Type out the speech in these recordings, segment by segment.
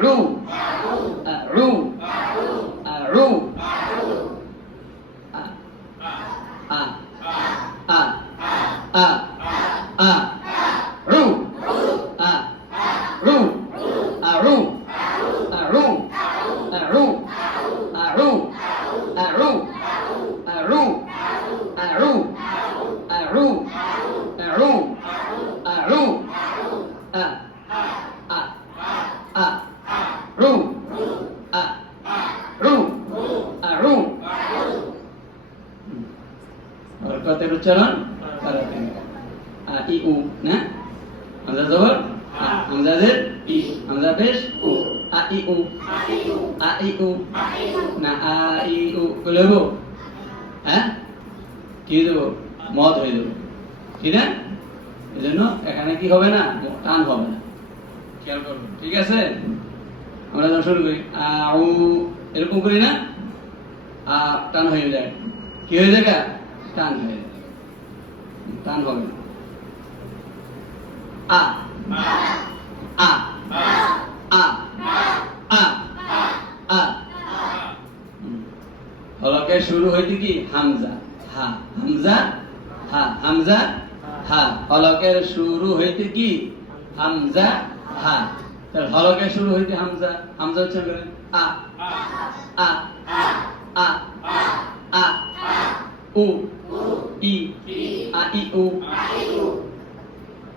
রু রু রু আ আ আ আ রু আ রু রু রু রু রু রু রু রু রু রু রু আ আ আ রু আ রু রু হরকতের উচ্চারণ করতে আ ই উ না হামজা জবর হামজা জের ই হামজা পেশ উ আ ই উ আ ই উ না আ ই উ বলব হ্যাঁ কি দেব মদ হয়ে যাবে ঠিক না এজন্য এখানে কি হবে না টান হবে না খেয়াল করবেন ঠিক আছে আমরা যখন শুরু করি আউ এরকম করি না আ টান হয়ে যায় কি হয়ে যায় টান হয়ে যায় টান হবে না আ আ আ আ আ হলকে শুরু হইতে কি হামজা হা হামজা হা হামজা হা হলকের শুরু হইতে কি হামজা হা তার হলকের শুরু হইতে হামজা হামজা উচ্চারণ করেন আ আ আ আ উ ই আ ই উ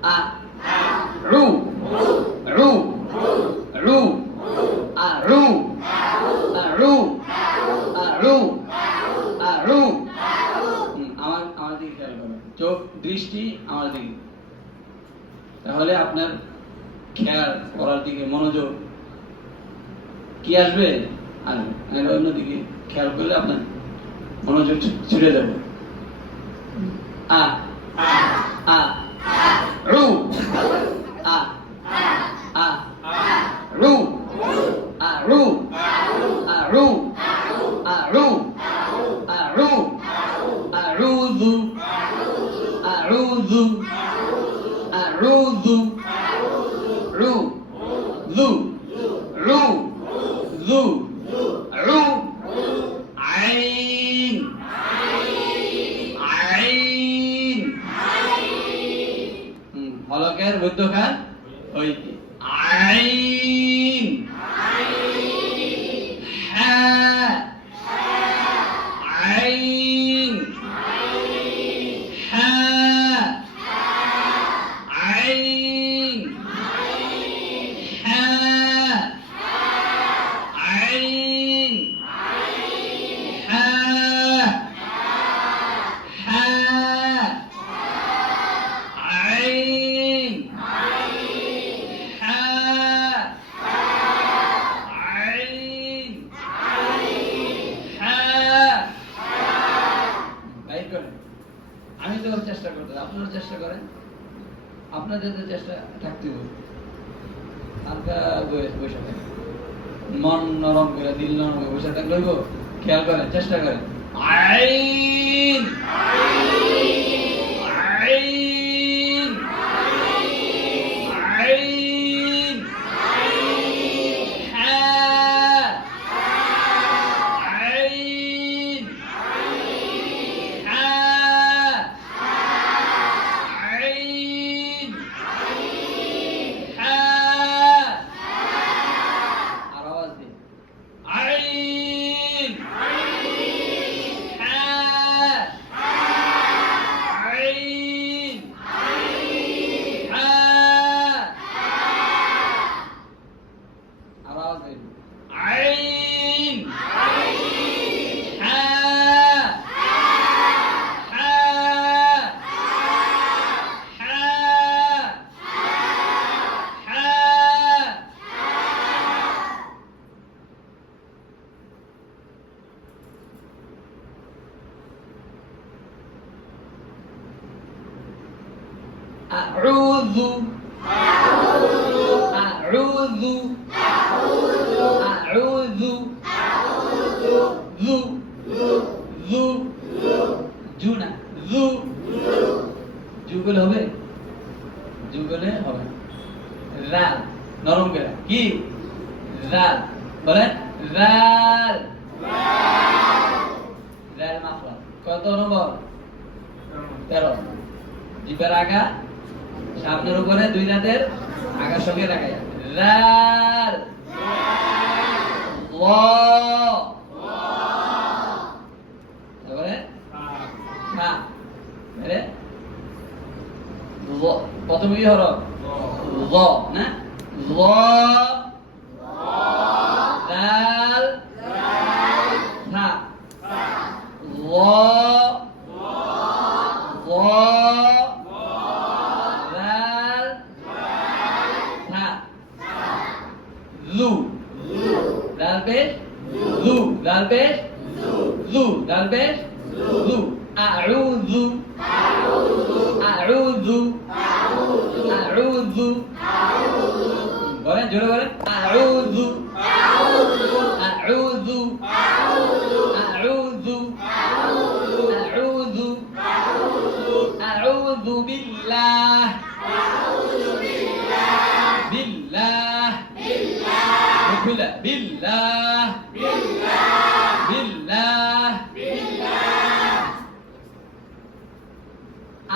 আ রু রু রু আ রু রু রু রু আমার দিকে খেয়াল করবেন চোখ দৃষ্টি আমার দিকে তাহলে আপনার খেয়াল করার দিকে মনোযোগ কি আসবে আসবে অন্যদিকে খেয়াল করলে আপনার মনোযোগ ছুটে যাবে আ আ রু আ আ রু রু রু রু রু আরুযু আরুযু আরুযু রু যু রু যু রু আইন আইন হলকের মধ্যখান হইতে আইন হা আইন হা আইন হা আইন হা হা আইন হা আইন হা বাইর করেন আমি তো চেষ্টা করতে আপনারা চেষ্টা করেন আপনাদের তো চেষ্টা থাকতে হবে হালকা বসে থাকেন মন নরম করে দিল নরম করে বসে থাকলে হইব খেয়াল করেন চেষ্টা করেন আইন আইন আইন হা আইন হা আইন হা আর আওয়াজ দিন আইন হা আইন হা আর আওয়াজ দিন আইন হা হা হা হা আউযু আউযু আউযু যু যু যু না যু যুগল হবে যুগলে হবে রা নরম করে কি জাল বলেন জাল জাল মাফরাদ কত নম্বর 13 জিবার আগা সামনের উপরে দুই দাঁতের আগার সঙ্গে লাগাই জাল ওয়া তারপরে হা আরে প্রথম কি হরফ ল না ল দাল হা ল ল দাল হা লু দাল পেশ লু দাল পেশ লু দাল পেশ লু আউযু আউযু আউযু বলেন জোরে বলেন আউযু আউযু আউযু আউযু আউযু বিল্লাহ বিল্লাহ বিল্লাহ বিল্লাহ বিল্লাহ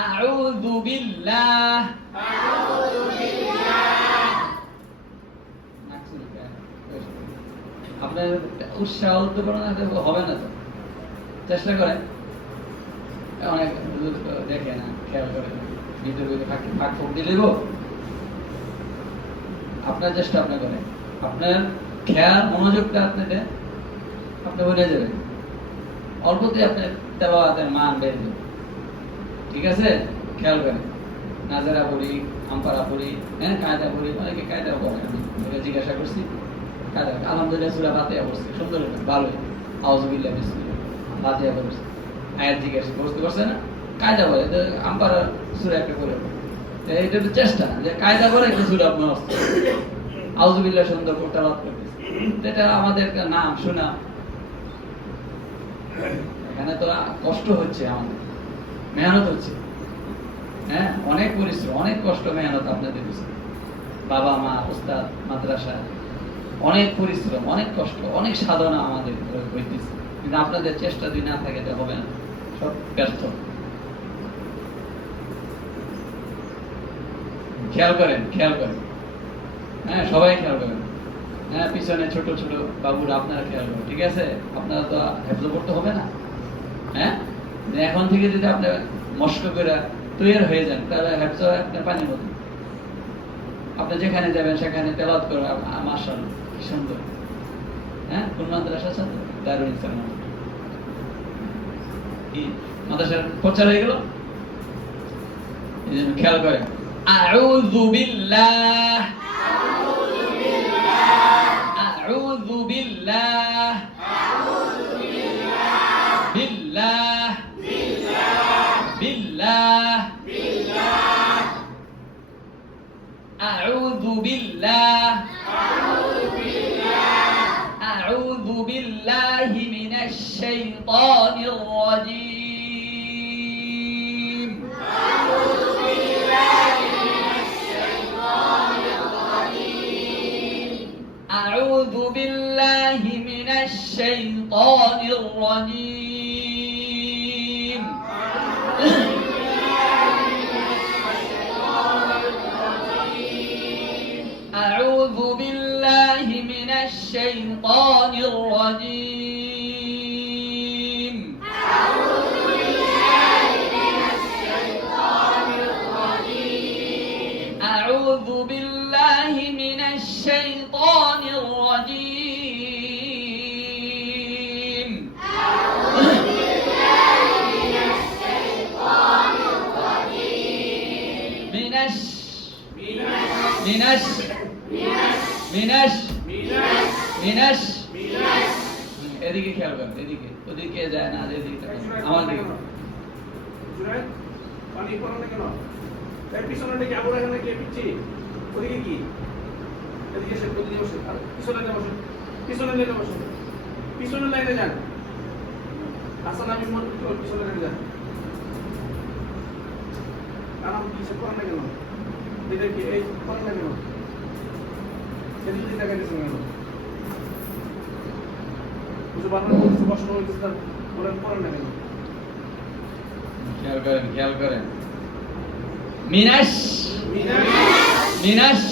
আউযু বিল্লাহ আপনার উৎসাহ উদ্দীপনা হবে না তো চেষ্টা করেন অনেক দেখে না খেয়াল করে ভিতরে ফাঁক ফোক দিয়ে দেব আপনার চেষ্টা আপনি করেন আপনার খেয়াল মনোযোগটা আপনি দেন আপনি বলে যাবেন অল্পতে আপনার তেলাওয়াতের মান বেড়ে যাবে ঠিক আছে খেয়াল করেন নাজারা পড়ি আম্পারা পড়ি হ্যাঁ কায়দা পড়ি অনেকে কায়দা পড়ে আমি জিজ্ঞাসা করছি কায়দা আলহামদুলিল্লাহ সূরা ফাতিহা পড়ছি সুন্দর ভালো আউযুবিল্লাহ বিসমিল্লাহ ফাতিহা পড়ছি আয়াত জিজ্ঞাসা বুঝতে পারছেন না কায়দা বলে আম্পারা সূরা একটা করে এটা তো চেষ্টা যে কায়দা করে একটা সূরা আপনার আউযুবিল্লাহ সুন্দর তেলাওয়াত করতেছি এটা আমাদের নাম শোনা এখানে তো কষ্ট হচ্ছে আমাদের মেহনত হচ্ছে হ্যাঁ অনেক পরিশ্রম অনেক কষ্ট মেহনত আপনাদের বাবা মা উস্তাদ মাদ্রাসা অনেক পরিশ্রম অনেক কষ্ট অনেক সাধনা আমাদের হইতেছে কিন্তু আপনাদের চেষ্টা যদি না থাকে তাহলে হবে না সব ব্যর্থ খেয়াল করেন হ্যাঁ সবাই খেয়াল করেন হ্যাঁ পিছনে ছোট ছোট বাবুরা আপনারা খেয়াল করেন ঠিক আছে আপনারা তো হেফজ করতে হবে না হ্যাঁ এখন থেকে যদি আপনি মস্ক করে তৈরি হয়ে যান তাহলে হেফজ আপনার পানির মতো আপনি যেখানে যাবেন সেখানে তেলাওয়াত করে মাশাআল্লাহ কি সুন্দর হ্যাঁ কোন মাদ্রাসা আছে দারুল ইসলাম কি মাদ্রাসার প্রচার হয়ে গেল এই জন্য খেয়াল করেন আউযু বিল্লাহ আউযু বিল্লাহ বিল্লাহ বিল্লাহ আউযু বিল্লাহ আউযু বিল্লাহি মিনাশ শাইতানির রাজীম أعوذ بالله من الشيطان الرجيم أعوذ بالله من الشيطان الرجيم أعوذ بالله من الشيطان الرجيم মিনাশ এদিকে খেয়াল করেন এদিকে ওদিকে যায় না এদিকে আমার দিকে পানি পড়া না কেন এর পিছনে নাকি আবু রাখা নাকি পিচ্ছি ওদিকে কি এদিকে সে ওদিকে বসে আর পিছনে না বসে পিছনে লাইনে যান আসান আমি মন পিছনে লাইনে যান আরাম কি সে পড়া না কেন এটা কি এই পড়া না কেন এদিকে টাকা দিছেন কেন কিছু বানানো কিছু বসানো হইতেছে তার বলেন পড়েন না কেন? খেয়াল করেন মিনাশ মিনাশ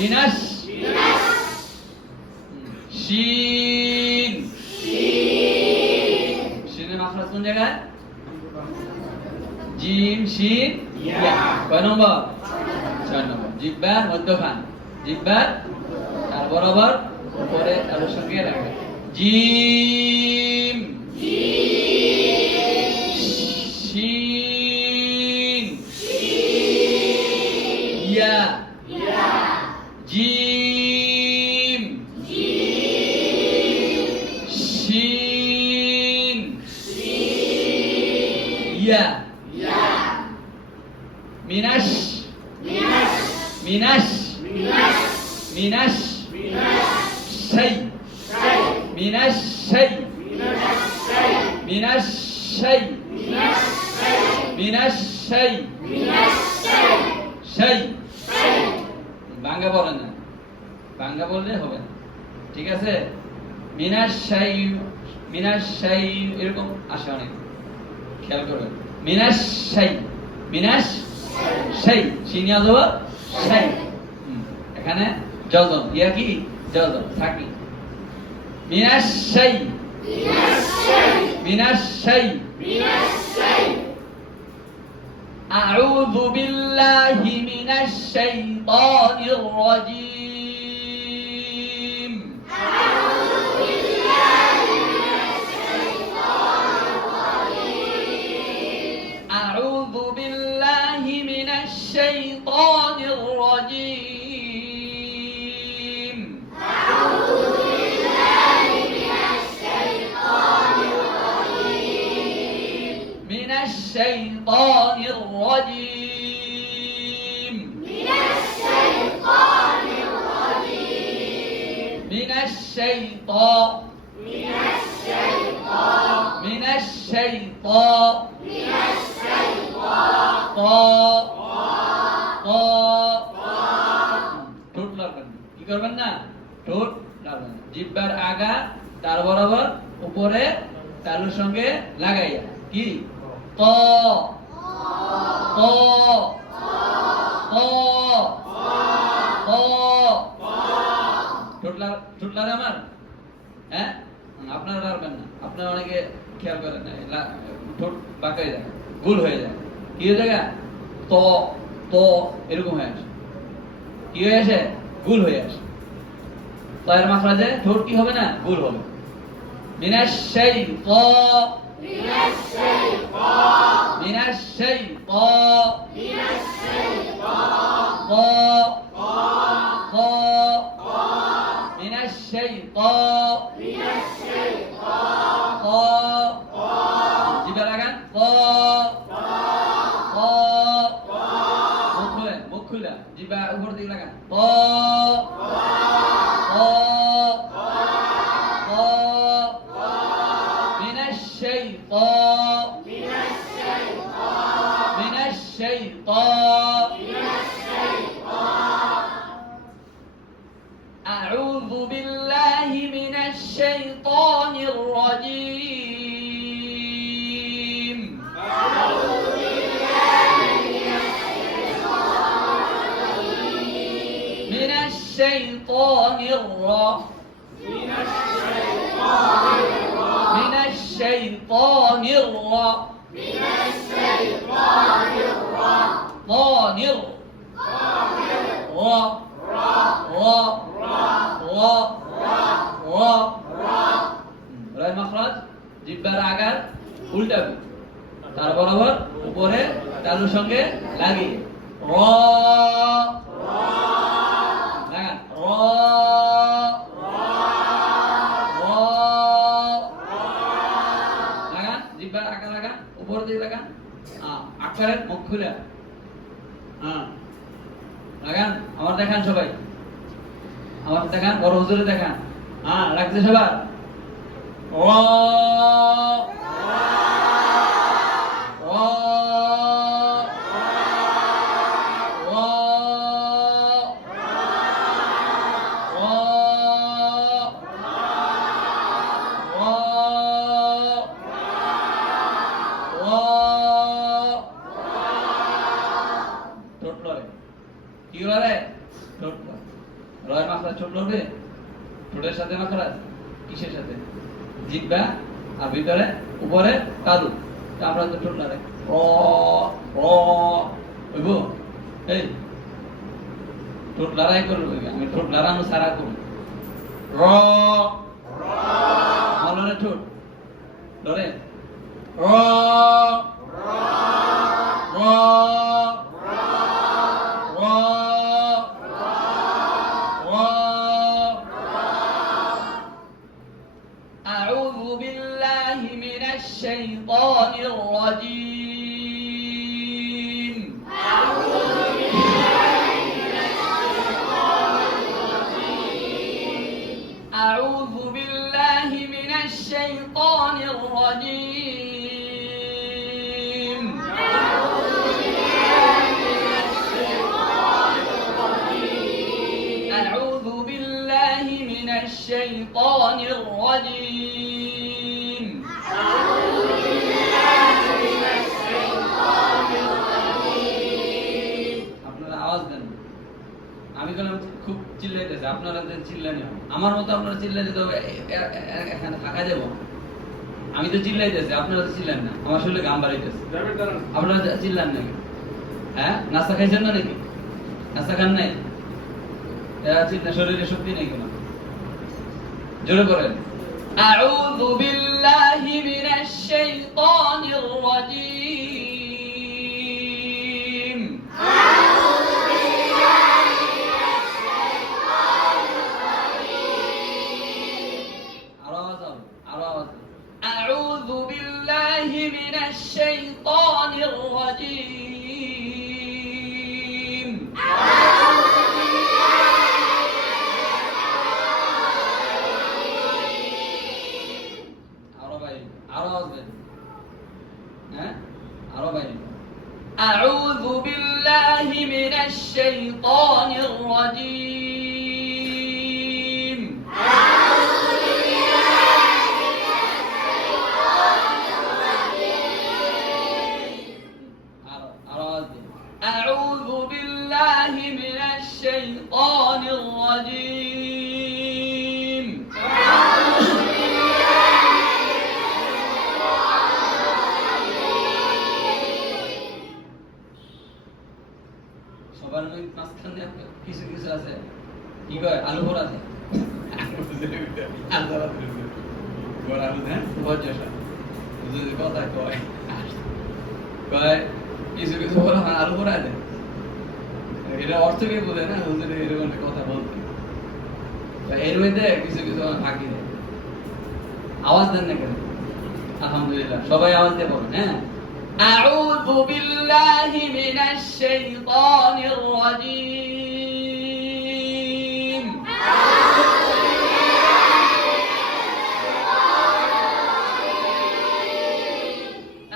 মিনাশ শিন শিনের মাখরাজ কোন জায়গায়? জিম শিন ইয়া। কয় নম্বর? 6 নম্বর। জিহ্বার মধ্যখান, জিহ্বার তার বরাবর উপরে তার সঙ্গে রাখা। জিম শিন ইয়া জিম শিন ইয়া মিনাশ মিনাশ মিনাশ শাই মিনাশ শাই মিনাশ শাই মিনাশ শাই শাই বাংলা বলেন না, বাংলা বললে হবে না, ঠিক আছে? মিনাশ শাই এরকম আসে অনেক, খেয়াল করবেন। মিনাশ শাই চিনিয়া দেওয়া শাই, এখানে জলদম ইয়া কি জলদম থাকি। মিনাশ শাই আউযু বিল্লাহি মিনাশ শাইতানির রাজীম আউযু বিল্লাহি মিনাশ শাইতানির রাজীম মিনাশ শাইতানির রাজীম মিনাশ শাইতান ঠোঁট লড়বেন না। কি করবেন না? ঠোঁট লড়বেন না। জিহ্বার আগা তার বরাবর উপরে তালুর সঙ্গে লাগাইয়া কি ত ত ত ত ঠোঁট লড়ে আমার, হ্যাঁ? আপনারা লড়বেন না। আপনারা অনেকে খেয়াল করেন না, ঠোঁট বাঁকা হয়ে যায়, গোল হয়ে যায়। কি হয়ে যায়? ত ত এরকম হয়ে আসে। কি হয়ে আসে? গোল হয়ে আসে। তয়ের মাখরাজে ঠোঁট কি হবে না? গোল হবে। মিনাশ শাইতান মিনাশ শাইতান মিনাশ শাইতান জিহ্বা লাগান। মুখ খুলে জিহ্বা উপর দিকে লাগান। মিনাশ শাইতান মিনাশ শাইতান আউযু বিল্লাহি মিনাশ শাইতানির রাজীম মিনাশ শাইতানির মিনাশ শাইতানির রায় মাখরাজ জিহ্বার আগার উল্টাবে, তার বরাবর উপরে তালুর সঙ্গে লাগিয়ে র লাগান। র লাগান, জিহ্বার আগার লাগান, উপর দিয়ে লাগান। আকারের মুখ খুলে লাগান। আমার দেখান সবাই, আমার দেখান, বড় হুজুরে দেখান। লাগছে সবার? রয় মাখরাজ ছোট লড়বে, ঠোঁটের সাথে মাখরাজ কিসের সাথে? জিহ্বা আর ভিতরে উপরে তালু। আমরা তো ঠোঁট লড়ে র র হইব। এই ঠোঁট লড়াই করবো, আমি ঠোঁট লড়ানো সারা করবো। র লড়ে ঠোঁট লড়ে র র أعوذ بالله من الشيطان الرجيم. أعوذ بالله من الشيطان الرجيم. أعوذ بالله من الشيطان الرجيم. আপনারা আওয়াজ দেন। আমি বললাম খুব চিল্লাইতেছে, আপনারা চিল্লানি, আমার মতো আপনারা চিল্লাইতে তো এখানে থাকা যাব। আমি তো চিল্লাইতেছি, আপনারা তো চিল্লান না, আমার শরীরে ঘাম বাড়াইতেছে, আপনারা চিল্লান নাকি? হ্যাঁ, নাস্তা খাইছেন না নাকি? নাস্তা খান নাই? শরীরে শক্তি নেই কেন? জোরে করেন। আউযু বিল্লাহি মিনাশ শাইতানির রাজীম। আউযু বিল্লাহি মিনাশ শাইতানির রাজীম। আরো আওয়াজ। আউযু বিল্লাহি মিনাশ শাইতানির রাজীম। أعوذ بالله من الشيطان الرجيم. أعوذ بالله من الشيطان الرجيم. أعوذ بالله من الشيطان الرجيم. সবার মাঝখানে কিছু কিছু আছে, কি কয় আলু ভরা আছে, কথা কয় কয় কিছু কিছু আলু ভরা দেয়। এটা অর্থ কে বোঝে না, এরকম কথা বলতে। এর মধ্যে কিছু কিছু ফাঁকি দেয়। আওয়াজ দেন না কেন? আলহামদুলিল্লাহ, সবাই আওয়াজ দিয়ে বলেন। হ্যাঁ, أعوذ بالله من الشيطان الرجيم.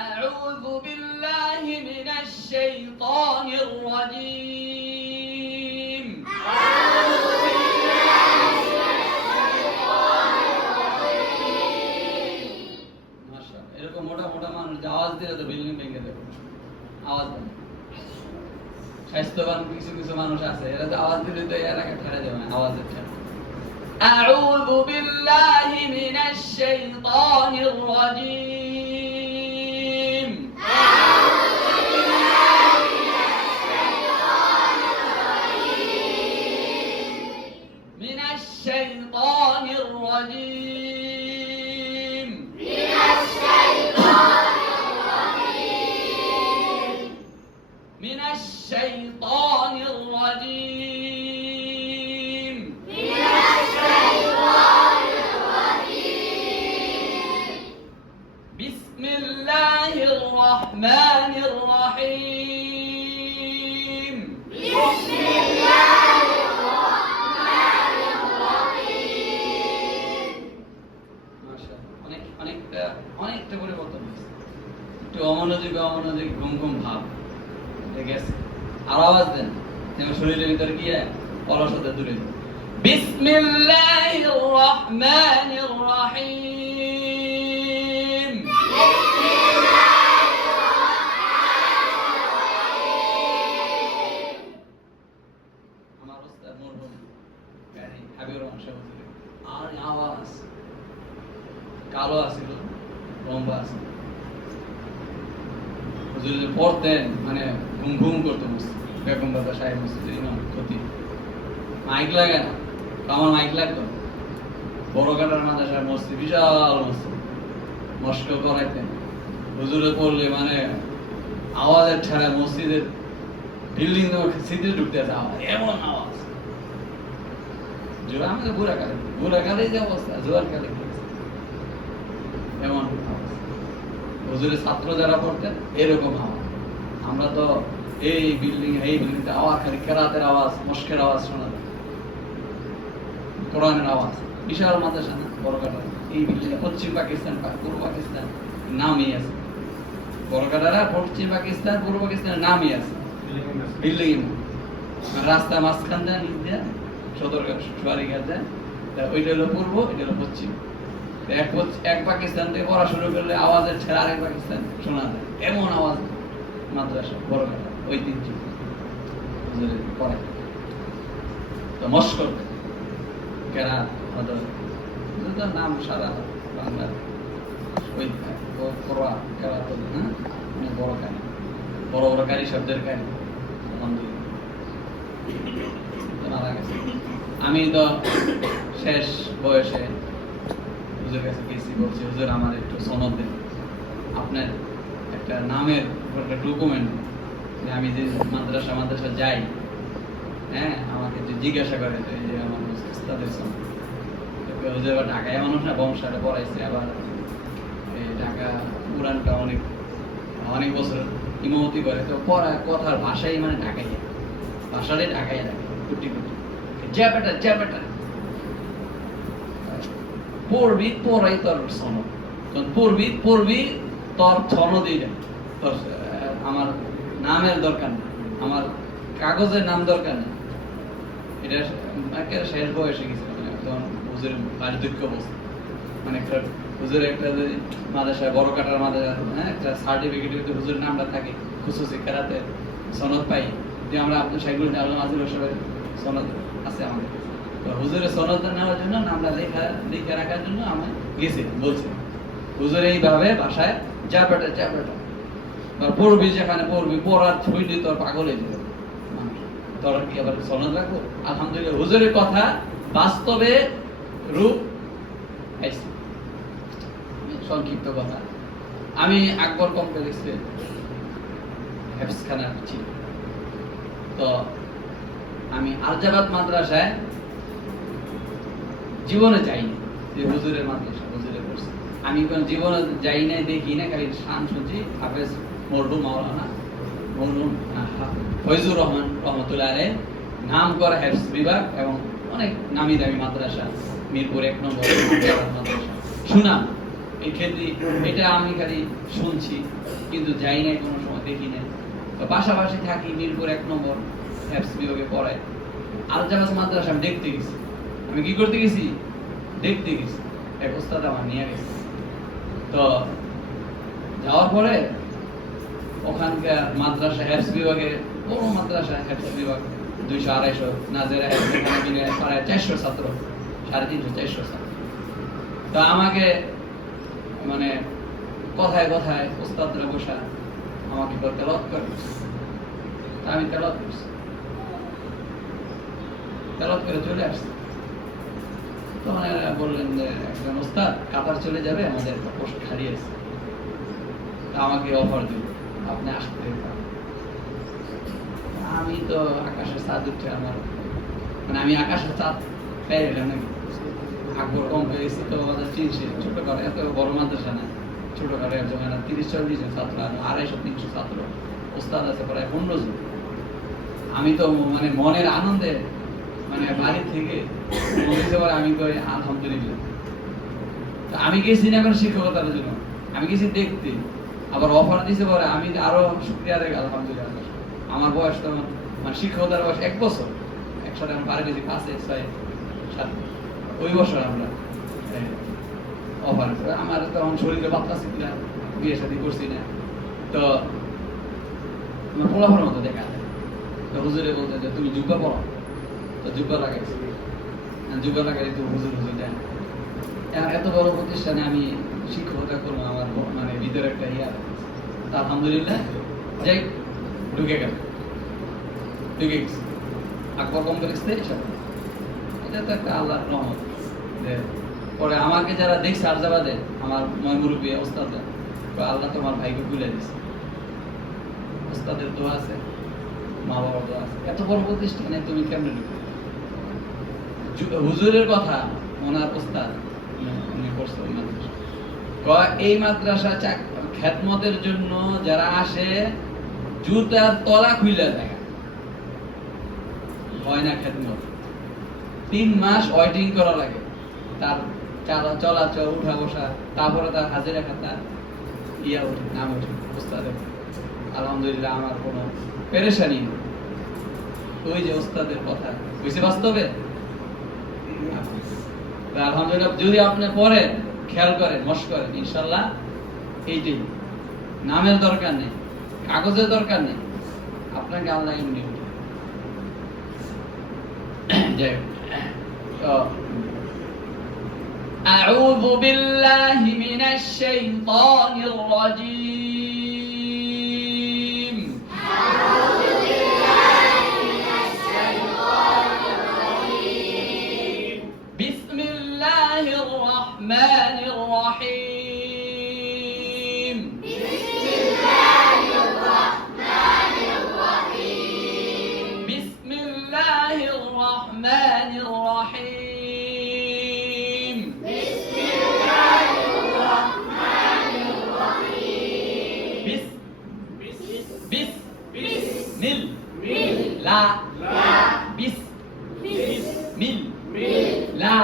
أعوذ بالله من الشيطان الرجيم. أعوذ بالله من الشيطان الرجيم. মাশাআল্লাহ, এরকম মোটা মোটা মানুষ আওয়াজ দিলে তো বিল্ডিং ভেঙে দেবে। আওয়াজ দেন। স্বাস্থ্যবান কিছু কিছু মানুষ আছে, এরা তো আওয়াজ দিলে তো এর আগে ঠেলে যাবে না, আওয়াজের ঠেলে। أعوذ بالله من الشيطان الرجيم. أعوذ بالله من الشيطان الرجيم. من الشيطان الرجيم. من الشيطان الرجيم. من الشيطان الرجيم. من الشيطان الرجيم. بسم الله الرحمن الرحيم. بسم الله الرحمن الرحيم. মাশাআল্লাহ, অনেকটা পরিবর্তন হয়েছে। একটু অমনোযোগী ঘুম ঘুম ভাব ঠিক আছে। আর আওয়াজ দেন, শরীরের ভিতরে গিয়ে অলসতা দূরে। বিসমিল্লাহির রহমানির রহিম। আমার উস্তাদ মরহুম হাবিবুর রহমান সাহেব হুজুরে। আর আওয়াজ কালো আছিল, লম্বা আছিল। হুজুর যে পড়তেন মানে ঘুম ঘুম করতো মসজিদ, বেগম বাজার সাহেব মসজিদের ইমাম খতিব। মাইক লাগে না, তো আমার মাইক লাগতো। বড় কাটার মাদ্রাসার মসজিদ, বিশাল মসজিদ, মস্ক করাইতেন। হুজুরে পড়লে মানে আওয়াজের ঠেলা মসজিদের বিল্ডিং সিটে ঢুকতে আছে আওয়াজ, এমন আওয়াজ। জোর আমি তো বুড়া কালে যে অবস্থা, জোয়ার কালে এমন আওয়াজ। হুজুরের ছাত্র যারা পড়তেন এরকম আওয়াজ। আমরা তো এই বিল্ডিং আওয়াজ, খালি কেরাতের আওয়াজ, মস্কের আওয়াজ শোনা যায়, কোরআনের আওয়াজ। বিশাল মাদ্রাসা না, বড় কাটা। এই বিল্ডিং পশ্চিম পাকিস্তান, পূর্ব পাকিস্তান নামই আছে। বড় কাটারা পশ্চিম পাকিস্তান, পূর্ব পাকিস্তানের নামই আছে। বিল্ডিং রাস্তা মাঝখান দেয়, নিচ দেয়, সদরঘাট সোয়ারিঘাট দেয়। ওইটা হলো পূর্ব, এটা হলো পশ্চিম। এক পাকিস্তান থেকে পড়া শুরু করলে আওয়াজের ছেড়ে আরেক পাকিস্তান শোনা যায়, এমন আওয়াজ মাদ্রাসা বড় কাটা ঐতিহ্য পড়ে। তো মস্কর কেরাত নাম সারা বাংলার ওই কেরাত, হ্যাঁ, বড় কারি, বড় বড় কারি শব্দের কারি। মারা গেছে। আমি তো শেষ বয়সে হুজুর কাছে গেছি, বলছি হুজুর আমার একটু সনদ দেন, আপনার একটা নামের একটা ডকুমেন্ট, যে আমি যে মাদ্রাসা যাই, হ্যাঁ, আমাকে যে জিজ্ঞাসা করে যে আমার উস্তাদের সনদ। হুজুর আবার ঢাকায় মানুষ না, বংশাটা পড়াইছে, আবার ঢাকা পুরানটা অনেক অনেক বছর ইমামতি করে, তো পড়া কথার ভাষাই মানে ঢাকাই, ভাষাটাই ঢাকাই রাখে, কুটি কুটি জ্যাবেটা পড়বি, তোরাই তোর সনদ, পড়বি তোর সনদই না, তোর আমার নামের দরকার নেই, আমার কাগজের নাম দরকার নেই। এটা শেষ বয়সে গেছে, তখন হুজুরের বাড়ি দুঃখ অবস্থা, মানে একটা হুজুরের একটা মাদ্রাসায়, বড় কাটার মাদ্রাসা, হ্যাঁ, একটা সার্টিফিকেট হুজুরের নামটা থাকে, খুশুসি কেরাতে সনদ পাই, যে আমরা আব্দুল শাহিদুল আজিল সাহেবের সনদ আছে আমাদের। তো হুজুরের সনদ নেওয়ার জন্য, নামটা লিখে রাখার জন্য আমি গেছি, বলছি হুজুর এইভাবে ভাষায় চাপেটা পড়বি, যেখানে পড়বি, পড়ার ছুঁইলি তোর পাগল হয়ে যাবে, তোর কি আবার সনদ রাখবো? আলহামদুলিল্লাহ হুজুরের কথা বাস্তবে রূপ আইছে। সংক্ষিপ্ত কথা, আমি আকবর কমপ্লেক্সে হেফজখানা ছিল, তো আমি আরজাবাদ মাদ্রাসায় জীবনে যাইনি, যে হুজুরের মাদ্রাসা হুজুরে পড়ছি, আমি কোন জীবনে যাই নাই, দেখি না, খালি শান শুনছি। হাফেজ মরহুম মাওলানা ফয়জুর রহমান রহমতুল্লাহ আলাইহ নাম করা হেফজ বিভাগ, এবং অনেক নামি দামি মাদ্রাসা, মিরপুর 1 নম্বর মাদ্রাসা সুনাম। এই ক্ষেত্রে এটা আমি খালি শুনছি, কিন্তু যাই নাই, কোনো সময় দেখি নাই। তো পাশাপাশি থাকি, মিরপুর 1 নম্বর হেফজ বিভাগে পড়ায়। আরজাবাদ মাদ্রাসা আমি দেখতে গেছি। আমি কি করতে গেছি? দেখতে গেছি। এক ওস্তাদ আমার নিয়ে গেছে। তো যাওয়ার পরে ওখানকার মাদ্রাসা হেফজ বিভাগে, বড় মাদ্রাসা হেফজ বিভাগ, 200-250 নাজেরা হেফজ মিলে প্রায় 400 ছাত্র, 350-400 ছাত্র। তো আমাকে মানে কথায় কথায় ওস্তাদরা বসা আমাকে তেলাওয়াত করে, আমি তেলাওয়াত করছি, তেলাওয়াত করে চলে আসছি। তখন এরা বললেন যে একজন ওস্তাদ কাতার চলে যাবে, আমাদের একটা পোস্ট খালি আছে, আমাকে অফার দিল, আপনি আসতে পারেন। আমি তো আকাশের চাঁদ উঠছে আমার, মানে আমি আকাশের চাঁদ পেয়ে গেলাম নাকি। আকবর কমপ্লেক্স তো আমাদের চিনছে, ছোট করে, এত বড় মাদ্রাসা না, ছোট করে, একজন 30-40 জন ছাত্র, 250-300 ছাত্র, ওস্তাদ আছে প্রায় 15 জন। আমি তো মানে মনের আনন্দে, মানে বাড়ি থেকে আমি কই আলহামদুলিল্লাহ। আমি গেছি না কোনো শিক্ষকতার জন্য, আমি গেছি দেখতে, আবার অফার দিছে পরে আমি আরো শুকরিয়া আদায়, আলহামদুলিল্লাহ। আমার বয়স তখন, মানে শিক্ষকতার বয়স 1 বছর, একসাথে আমরা পারে গেছি 5, 6, 7 ওই বছর আমরা অফার। আমার তখন শরীরে বাচ্চা ছিল না, বিয়ে শাদী করছি না, তো পোলাফার মতো দেখা যায়। তো হুজুরে বলতে যে তুমি জুব্বা পড়ো, তো জুব্বা লাগাইছি, যুগলাগাড়ি তো হুজুর হুজুর দেন। এত বড় প্রতিষ্ঠানে আমি শিক্ষকতা করবো, আমার মানে ভিতরে একটা ইয়া, আলহামদুলিল্লাহ যাই ঢুকে গেছে আকবর কমপ্লেক্স থেকে সব। এটা তো একটা আল্লাহর রহমত যে পরে আমাকে যারা দেখছে আরজাবাদে, আমার মুরব্বী ওস্তাদরা, আল্লাহ তোমার ভাইকে ভুলে দিচ্ছে। ওস্তাদের দোয়া আছে, মা বাবার দোয়া আছে। এত বড় প্রতিষ্ঠানে তুমি কেমনে ঢুকবে? হুজুরের কথা ওনার ওস্তাদ উনি করছে ওই মাদ্রাসা। এই মাদ্রাসা খেদমতের জন্য যারা আসে জুতার তলা খুইলা দেয়, হয় না খেদমত। 3 মাস ওয়েটিং করা লাগে, তার চলাচল উঠা বসা, তারপরে তার হাজিরা খাতা ইয়া ওঠে, নাম ওঠে ওস্তাদের। আলহামদুলিল্লাহ আমার কোনো পেরেশানি নেই। ওই যে ওস্তাদের কথা বুঝতে বাস্তবে আলহামদুলিল্লাহ, যদি আপনি পরে খেয়াল করেন, মশ করেন, ইনশাল্লাহ এইটাই। নামের দরকার নেই, কাগজের দরকার নেই, আপনাকে আল্লাহ এমনি যাই হোক। أعوذ بالله من الشيطان الرجيم. أعوذ بالله من الشيطان الرجيم. بسم الله الرحمن الرحيم. بسم الله الرحمن الرحيم. بسم الله الرحمن الرحيم. লা বিস মিল লা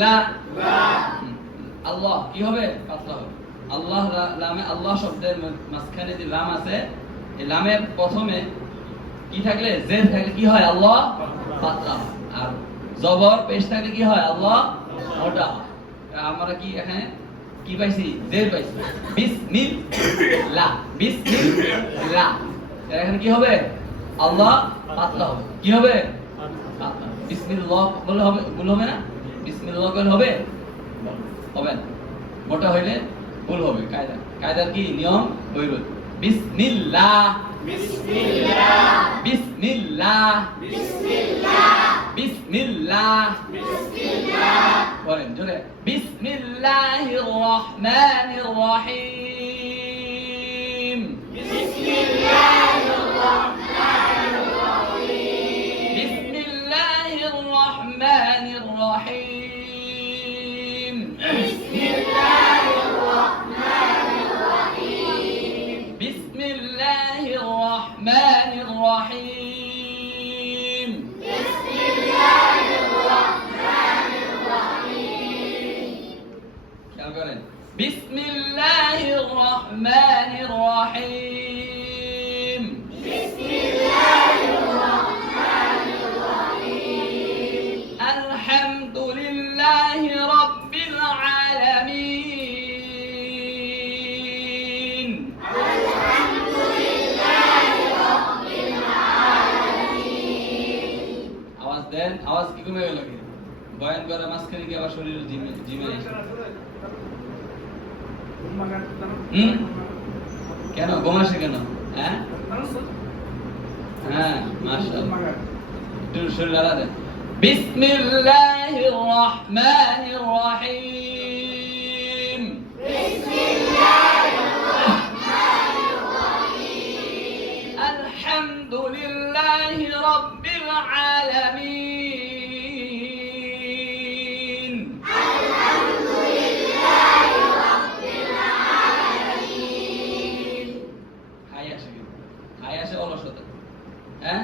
লা আল্লাহ কি হবে? পাতলা হবে। আল্লাহ লামে, আল্লাহ শব্দের মাঝখানে যে লাম আছে, এই লামের প্রথমে কি থাকলে, জের থাকলে কি হয়? আল্লাহ পাতলা। আর জবর পেশ থাকলে কি হয়? আল্লাহ মোটা। আমরা কি এখানে কি পাইছি? জের পাইছি। বিসমিল্লাহ, বিসমিল্লাহ। এখানে কি হবে? আল্লাহ পাতলা হবে। কি হবে? পাতলা। বিসমিল্লাহ বলে হবে, ভুল হবে না? বিসমিল্লাহ বলে হবে? হবে না। মোটা হইলে ভুল হবে। কায়দার কি নিয়ম? বৈরুত। বিসমিল্লাহ, বিসমিল্লাহ, বিসমিল্লাহ, বিসমিল্লাহ, বিসমিল্লাহ, বিসমিল্লাহ। বলেন জোরে। বিসমিল্লাহির রহমানির রহিম। বিসমিল্লাহির রহমানির রহিম। বিসমিল্লাহির রহমানির রহিম। বিসমিল্লাহির রহমানির রহিম। বিসমিল্লাহির রহমানির রহিম। বিসমিল্লাহির রহমানির রহিম। খেয়াল করেন। বিসমিল্লাহির রহমানির রহিম। বিসমিল্লাহির রহমানির রহিম। আলহামদুলিল্লাহি রাব্বিল আলামিন। আলহামদুলিল্লাহি রাব্বিল আলামিন। আওয়াজ দেন, আওয়াজ কি কমে গেল কি? বয়ান করা মাঝখানে কি আবার শরীর জিমে কেন ঘুমাসে কেন? হ্যাঁ হ্যাঁ, মাশাআল্লাহ। একটু শরীর আলাদা। বিসমিল্লাহির রহমানির রহিম। বিসমিল্লাহির রহমানির রহিম। আলহামদুলিল্লাহি রাব্বিল আলামিন। আলহামদুলিল্লাহি রাব্বিল আলামিন। হাই আসে কি? হাই আসে অলসতা। হ্যাঁ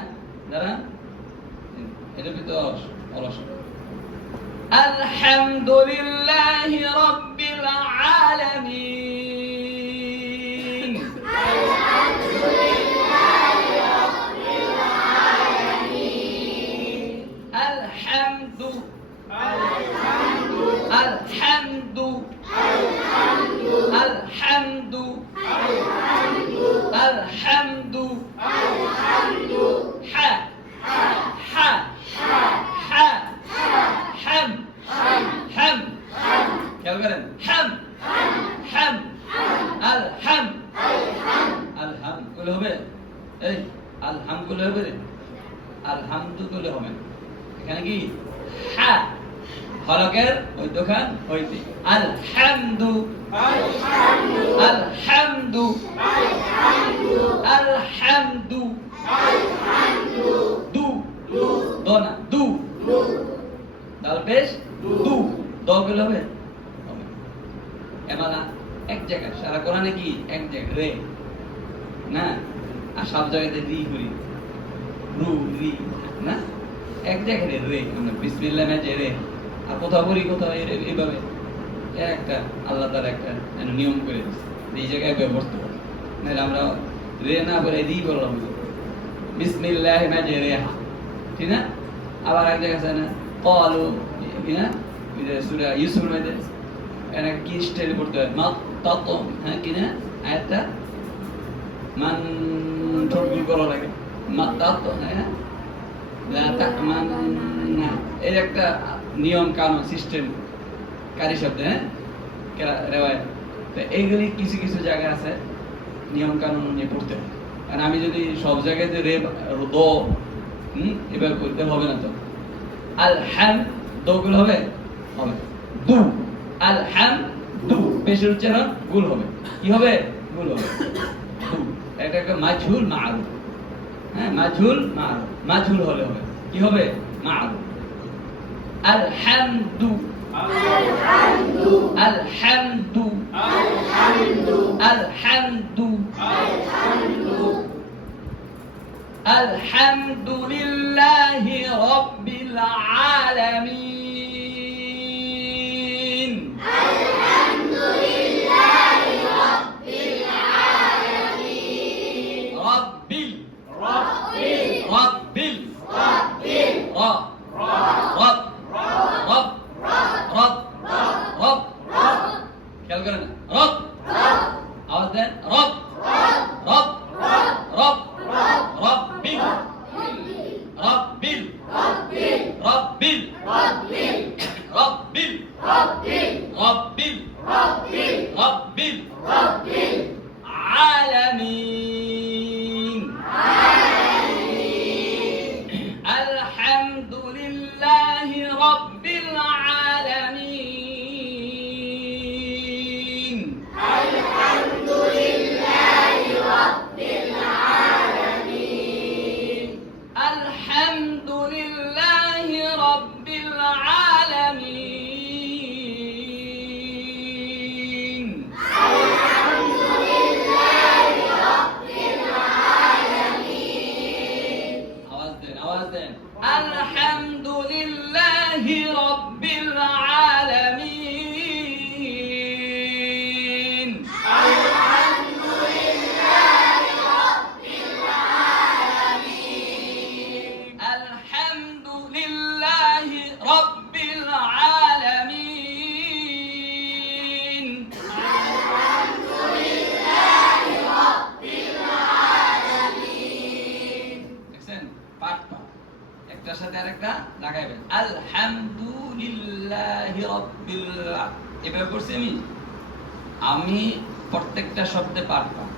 দাঁড়ান, এটা ভিতরে অলসতা। আলহামদুলিল্লাহি রাব্বিল আলামিন। আলহামদুলিল্লাহি রাব্বিল আলামিন। আলহামদু আলহামদু আলহামদু আলহামদু আলহামদু আলহামদু আলহামদু আলহামদু হা হা হা হা হা হা করলে হবে, আর হামদু করলে হবে না। এখানে কি হা হলকের মধ্যখান হইতে আলহামদু আলহামদু আলহামদু দু দোনা দু দাল পেশ দু দ করলে হবে এমালা এক জায়গায় সারা কোরআনে কি এক জায়গায় রে না, আর সব জায়গাতে রি করি রু রি না, এক জায়গায় রে আমরা বিসমিল্লাহ মাঝে রে, আর কোথাও বলি কোথাও এইভাবে একটা আল্লাহ তার একটা নিয়ম করে দিচ্ছে এই জায়গায় ব্যবহার করতে, নাহলে আমরা রে না বলে রি বললাম বিসমিল্লাহ মাঝে রে হা, ঠিক না? আবার এক জায়গায় আছে না ক্বালু কি না সূরা ইউসুফের মধ্যে এরা কি স্টাইল পড়তে হয় মা তত হ্যাঁ কি না আয়াতটা মান ঠোঁটগুলো করা লাগে মা তত হ্যাঁ না, এর একটা নিয়ম কানুন সিস্টেম কারি শব্দ হ্যাঁ রেওয়ায়, তো এইগুলি কিছু কিছু জায়গা আছে নিয়ম কানুন নিয়ে পড়তে হয়। কারণ আমি যদি সব জায়গায় রে দ এবার করতে হবে না, তো আলহাম দগুলো হবে হবে দু আলহাম দু পেশের উচ্চারণ গুল হবে, কি হবে গুল হবে দু, এটা একটা মাজহুল মারুফ, হ্যাঁ মাজহুল মারুফ, মাজহুল হলে হবে কি হবে মারুফ। আলহামদু আলহামদু আলহামদু আলহামদু আলহামদুলিল্লাহি রাব্বিল আলামিন আলহামদুলিল্লাহি রাব্বিল আলামিন রাব্বিল রাব্বিল রাব্বিল রাব্বিল রাব রাব রাব রাব রাব খেয়াল করেন রব আওয়াজ দেন রব রব রব রব্বিল রব্বিল রব্বিল রব্বিল রব্বিল রব্বিল আলামিন আলহামদুলিল্লাহি রাব্বিল আলামিন আলহামদুলিল্লাহি রাব্বিল আলামিন আলহামদুলিল্লাহি রাব্বিল আলামিন আলহামদুলিল্লাহি রাব্বিল আলামিন আওয়াজ দেন আওয়াজ দেন আলহামদুলিল্লাহি রাব্বিল আলামিন আলহামদুলিল্লাহি রাব্বিল আলামিন আলহামদুলিল্লাহি রাব্বিল আলামিন আলহামদুলিল্লাহি রাব্বিল আলামিন দেখছেন পাঠ পাঠ একটার সাথে আরেকটা লাগাইবেন আলহামদুলিল্লাহি রাব্বিল এভাবে করছি আমি প্রত্যেকটা শব্দে পাঠ পাঠ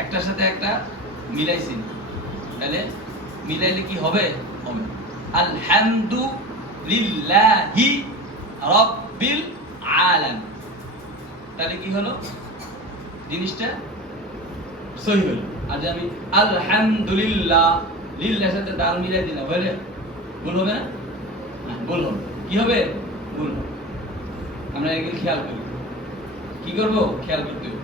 একটার সাথে একটা মিলাইছি, তাহলে মিলাইলে কি হবে হবে আলহামদুলিল্লাহি রাব্বিল আলামিন, তাহলে কি হলো জিনিসটা সহি হলো। আর যে আমি আলহামদুলিল্লাহ লিল্লাহর সাথে দাল মিলাই দিলাম বলে ভুল হবে না? ভুল হবে, কি হবে ভুল হবে। আমরা এগুলো খেয়াল করি, কি করব খেয়াল করতে হবে।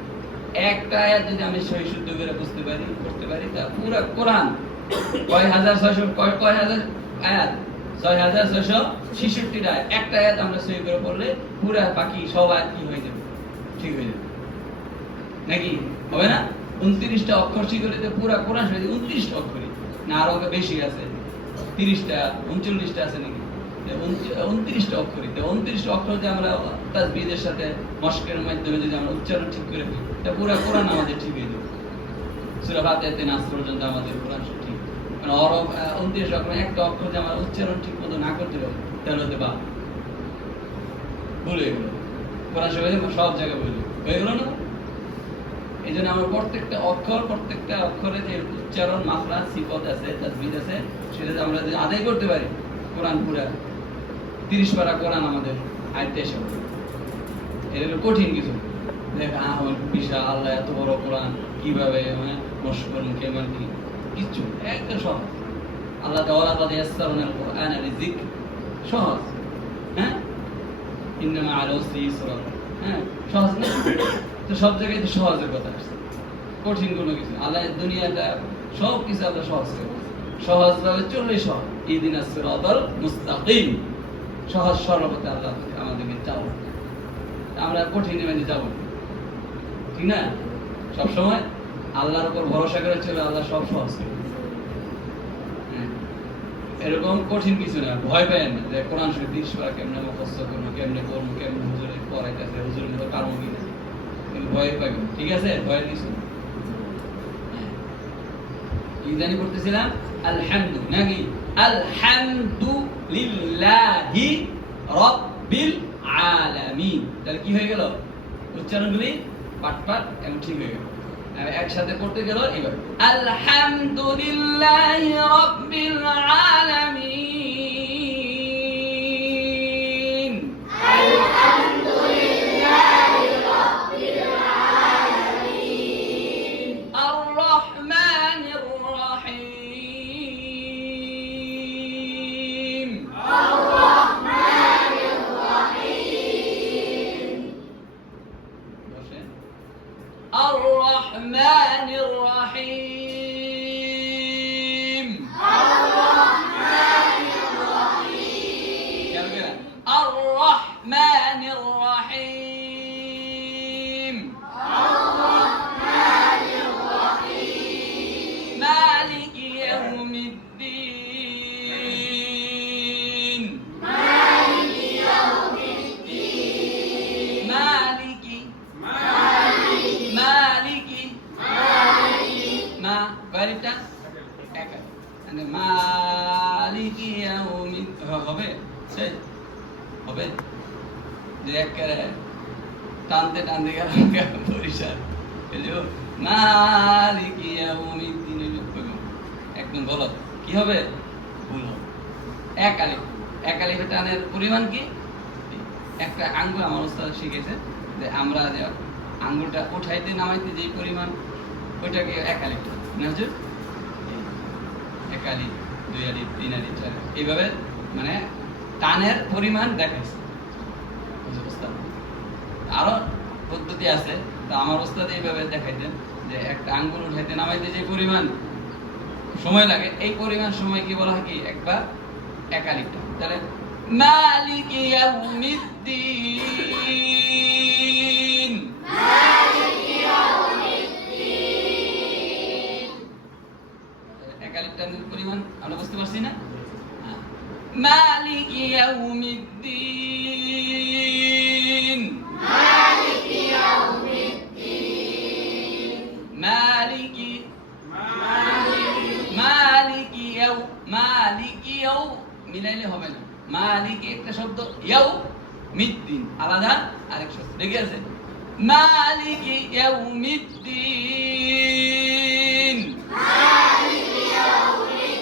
একটা আয়াত যদি আমি সহি শুদ্ধ করে বুঝতে পারি করতে পারি, তা পুরো কোরআন কয় হাজার 600 আয়াত 6666টা আয়াত, একটা আয়াত আমরা সহি করে পড়লে পুরো বাকি সব আয়াত কি হয়ে যাবে ঠিক হয়ে যাবে নাকি হবে না? 29টা অক্ষর শিখলে পুরো কোরআন সহি 29টা অক্ষরই না আরো বেশি আছে, 30টা 39টা আছে নাকি 29টা অক্ষরই। তো 29টা অক্ষর যে আমরা তাসবিহের সাথে মশকের মাধ্যমে যদি আমরা উচ্চারণ ঠিক করে দিই, তা পুরো কোরআন আমাদের ঠিক হয়ে যাবে। সূরা ফাতিহা থেকে নাস পর্যন্ত আমাদের কোরআন ঠিক, মানে অরব 29 রকমের একটা অক্ষর যে আমরা উচ্চারণ ঠিক মতো না করতে পারি তাহলে হতে বা ভুল হয়ে গেল, কোরআন শরীফে সব জায়গায় ভুল হয়ে গেল না। এই জন্য আমরা প্রত্যেকটা অক্ষরে যে উচ্চারণ, মাখরাজ, সিফত আছে, তাসবিহ আছে, সেটা আমরা যদি আদায় করতে পারি, কোরআন পুরা 30 পারা কোরআন আমাদের আয়ত্তে এসে যাবে। এটা হলো কঠিন কিছু। দেখা বিশাল আল্লাহ এত বড় কোরআন কিভাবে নষ্ট করুন, কেমন কি, কিচ্ছু একদম সহজ। আল্লাহ তাআলা ইয়াসসারুনাল কোরআন লিযিকর, সহজ। হ্যাঁ, ইন্নামা আল উসরি ইসরা, হ্যাঁ সহজ না? তো সব জায়গায় তো সহজের কথা আসছে, কঠিন কোনো কিছু। আল্লাহ দুনিয়াটা সব কিছু আল্লাহ সহজ করে, সহজ ভাবে চললেই সহজ। ইহদিনাস সিরাতাল মুস্তাকিম, সহজ সরল পথে আল্লাহ আমাদেরকে চালান। আমরা কঠিন মেনে যাব, ঠিক না? সবসময় আল্লাহর উপর ভরসা করে চলে, আল্লাহ সব সহজ করে। এরকম কঠিন কিছু না, ভয় পেয়েন না যে কোরআন শরীফ 30 পারা কেমনে মুখস্থ করবো, কেমনে করবো, কেমনে হুজুরে পড়াইতেছে, হুজুরের মতো পারবো কিনা, কিন্তু ভয় পাইবেন, ঠিক আছে? ভয়ের কিছু না। কি জানি পড়তেছিলাম, আলহামদু নাকি আলহামদু লিল্লাহি রাব্বিল আলামিন। তাহলে কি হয়ে গেল? উচ্চারণগুলি পাট এবং ঠিক হয়ে গেল। একসাথে পড়তে গেল এইভাবে, আলহামদুলিল্লাহি রাব্বিল আলামিন, আলহামদুলিল্লাহি রাব্বিল আলামিন, আর রহমানির রহিম, আর রহমানির রহিম, বসেন, আর রহমানির রহিম, আর রহমানির রহিম, কেন কেন? আর রহমানির রহিম, আর রহমানির রহিম, মালিকি ইয়াউমিদ্দিন, মালিকি ইয়াউমিদ্দিন, মালিকি মালিকি মা কয়টা? একা, মানে মালিকি ইয়াউমিদ হবে, সেই হবে যে একেবারে টানতে টানতে গেল পরিষ্কার, মালিকি ইয়াউমিদ্দিন, একদম গলত। কি হবে? ভুল হবে। এক আলিফ টানের পরিমাণ কি? একটা আঙ্গুল, আমার ওস্তাদ শিখেছে যে আমরা যে আঙ্গুলটা উঠাইতে নামাইতে যে পরিমাণ, ওইটাকে এক আলিফ না হুজুর? এক আলিফ, 2 আলিফ, 3 আলিফ, 4 আলিফ, এইভাবে মানে টানের পরিমাণ দেখাইছে ওস্তাদ। আরো পদ্ধতি আছে, তো আমার ওস্তাদ এইভাবে দেখাইতেন যে একটা আঙ্গুল উঠাইতে নামাইতে যে পরিমাণ সময় লাগে, এই পরিমাণ সময় কি বলা হয় কি? একবার এক আলিফটা। তাহলে মালিকি ইয়াউমিদ্দিন, মালিকি ইয়াউমিদ্দিন, এক আলিফটা পরিমাণ আমরা বুঝতে পারছি না? মালিকি ইয়াউমিদ্দিন, মালিকি ইয়াউমিদ্দিন, মালিকি মালিকি মিলাইলে হবে না। মালিকি একটা শব্দ, ইয়াউ মিদ্দিন আলাদা আরেক শব্দ, ঠিক আছে? মালিকি ইয়াউমিদ্দিন, মালিকি ইয়াউমিদ্দিন,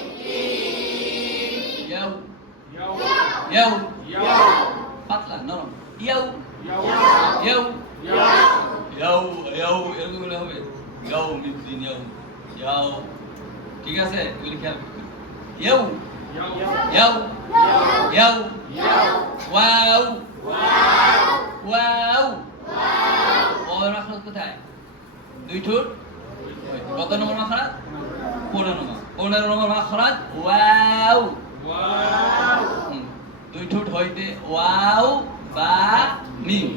ইয়াউ ইয়াউ ইয়াউ পাতলা নরম, ইয়াউ ইয়াউ ইয়াউ ইয়াউ ইয়াউ ইয়াউ এরকম হলে হবে, ইয়াউ মিদ্দিন, ইয়াউ ইয়াউ, ঠিক আছে? এগুলি খেয়াল করতে হবে। ইয়াউ ইয়াউ ইয়াউ ইয়াউ ইয়াউ ওয়াও ওয়াও, ওয়াও, ওয়াও, ওয়াও মাখরাজ কোথায়? 2 ঠোঁট। কত নম্বর মাখরাজ? 15 নম্বর মাখরাজ ওয়াও। ওয়াও 2 ঠোঁট হইতে ওয়াও বা মিম।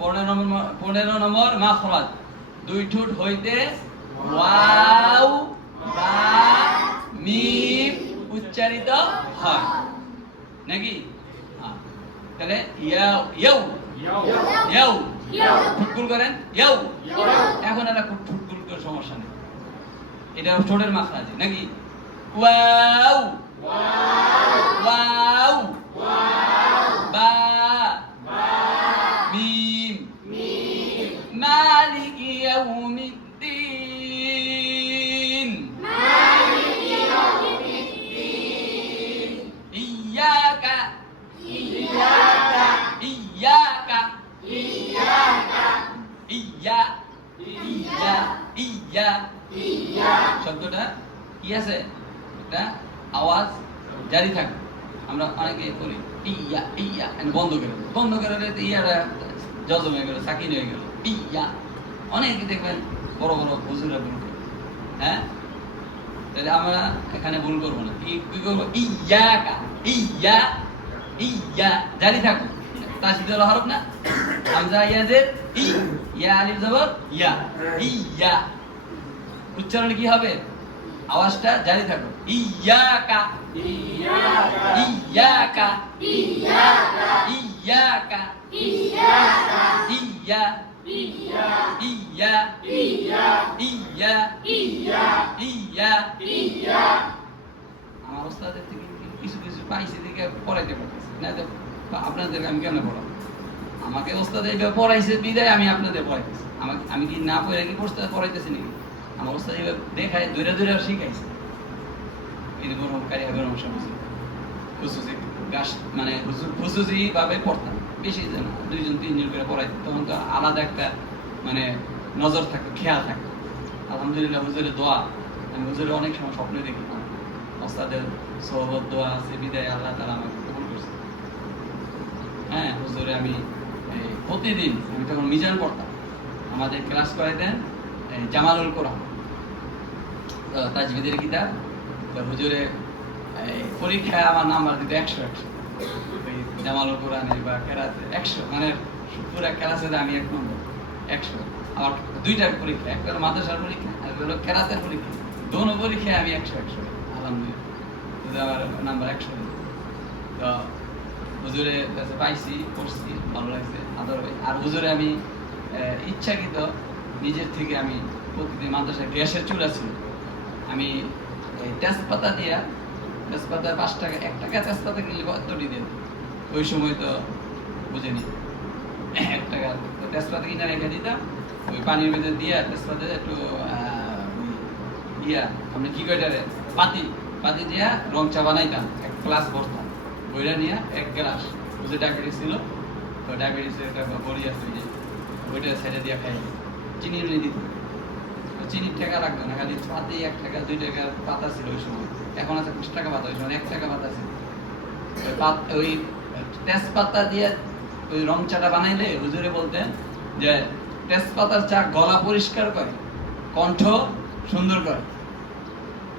15 নম্বর মাখরাজ 2 ঠোঁট হইতে ওয়াও বা মিম উচ্চারিত হয় নাকি? হ্যাঁ, তাহলে ইয়াও ইয়াও ইয়াউ ইয়াও ইয়াউ, ফুটকুল করেন ইয়াও। ইয়াউ এখন এটা ফুটকুল করে সমস্যা নেই, এটা ঠোঁটের মাখরাজ নাকি? ওয়াও ওয়াও বা মিম মালিকি ইয়াউমিদ্দিন। কি আছে একটা আওয়াজ জারি থাকে। আমরা অনেকে করি ইয়া ইয়া বন্ধ করে ইয়াটা জজম হয়ে গেল, সাকিন হয়ে গেল, ইয়া। অনেকে দেখবেন বড় বড় হুজুরা ভুল করে। হ্যাঁ, তাহলে আমরা এখানে ভুল করবো না। কি করবো? ইয়াকা, ইয়া ইয়া জারি থাকো। তাসদীদের হরফ না, হামজা ইয়াদের ই, ইয়া আলিফ জবর ইয়া, ইয়া। উচ্চারণ কি হবে? আওয়াজটা জারি থাকো। ইয়াকা ইয়াকা ইয়াকা ইয়াকা ইয়াকা ইয়াকা ইয়া ইয়া ইয়া ইয়া ইয়া ইয়া ইয়া ইয়া আমার ওস্তাদের থেকে কিছু কিছু পাইছি থেকে পড়াইতে পারতেছি না, তো আপনাদেরকে আমি কেন পড়াবো? আমাকে ওস্তাদ এইভাবে পড়াইছে বিদায় আমি আপনাদের পড়াইতেছি। আমি কি না পড়ে কি পড়াইতেছি নাকি? আমার ওস্তাদ এইভাবে দেখায় দূরে দূরে শিখাইছে। এরকম কারি হবে সমস্যা খুশুসি গাছ মানে খুশুসি ভাবে পড়তাম, বেশি জন 2 জন 3 জন করে পড়াইতাম। তখন তো আলাদা একটা মানে নজর থাকতো, খেয়াল থাকতো। আলহামদুলিল্লাহ হুজুরের দোয়া, আমি হুজুরের অনেক সময় স্বপ্নে দেখি ওস্তাদের সোহবত দোয়া আছে বিদায় আল্লাহ তাআলা আমাকে কবুল করছে। হ্যাঁ, হুজুরে আমি প্রতিদিন, আমি তখন মিজান পড়তাম, আমাদের ক্লাস করাইতেন জামালুল কোরআন তাজবিদের কিতাব। হুজুরে পরীক্ষায় আমার নাম্বার দিত 100 জামালুল কোরআনের বা কেরাতে 100, মানে পুরো ক্লাসে আমি 1 নম্বর 100। আমার 2টা পরীক্ষা, একটা হলো মাদ্রাসার পরীক্ষা আর হলো কেরাতের পরীক্ষা। দোনো পরীক্ষায় আমি 100 আলহামদুলিল্লাহ, আমার নাম্বার 100। তো হুজুরের কাছে পাইছি, পড়ছি, ভালো লাগছে, আদর হয়। আর হুজুরে আমি ইচ্ছাকৃত নিজের থেকে আমি প্রতিদিন মাদ্রাসায় গ্যাসের চুলা ছিল, আমি তেজপাতা দিয়া, তেজপাতা 5 টাকা, 1 টাকা তেজপাতা কিনলে কতটি দিয়ে, ওই সময় তো বুঝেনি 1 টাকা তেজপাতা কিনে রেখে দিতাম, ওই পানির ভেতরে দিয়া তেজপাতা একটু ইয়া আপনি কি কয়টারে পাতি দিয়া রং চা বানাইতাম, 1 গ্লাস ভরতাম, ওইটা নিয়ে 1 গ্লাস। বুঝে ডায়াবেটিস ছিল, তো ডায়াবেটিসের একটা বড়ি আছে যে ওইটা সাইডে দিয়ে খাই, চিনি নিয়ে দিতাম। চিনির টাকা রাখতো না, খালি পাতি 1 টাকা 2 টাকার পাতা ছিল ওই সময়। এখন আছে 5 টাকা পাতা, ওই সময় 1 টাকা পাতা ছিল। ওই তেজপাতা দিয়ে ওই রং চাটা বানাইলে হুজুরে বলতেন যে তেজপাতার চা গলা পরিষ্কার করে, কণ্ঠ সুন্দর করে।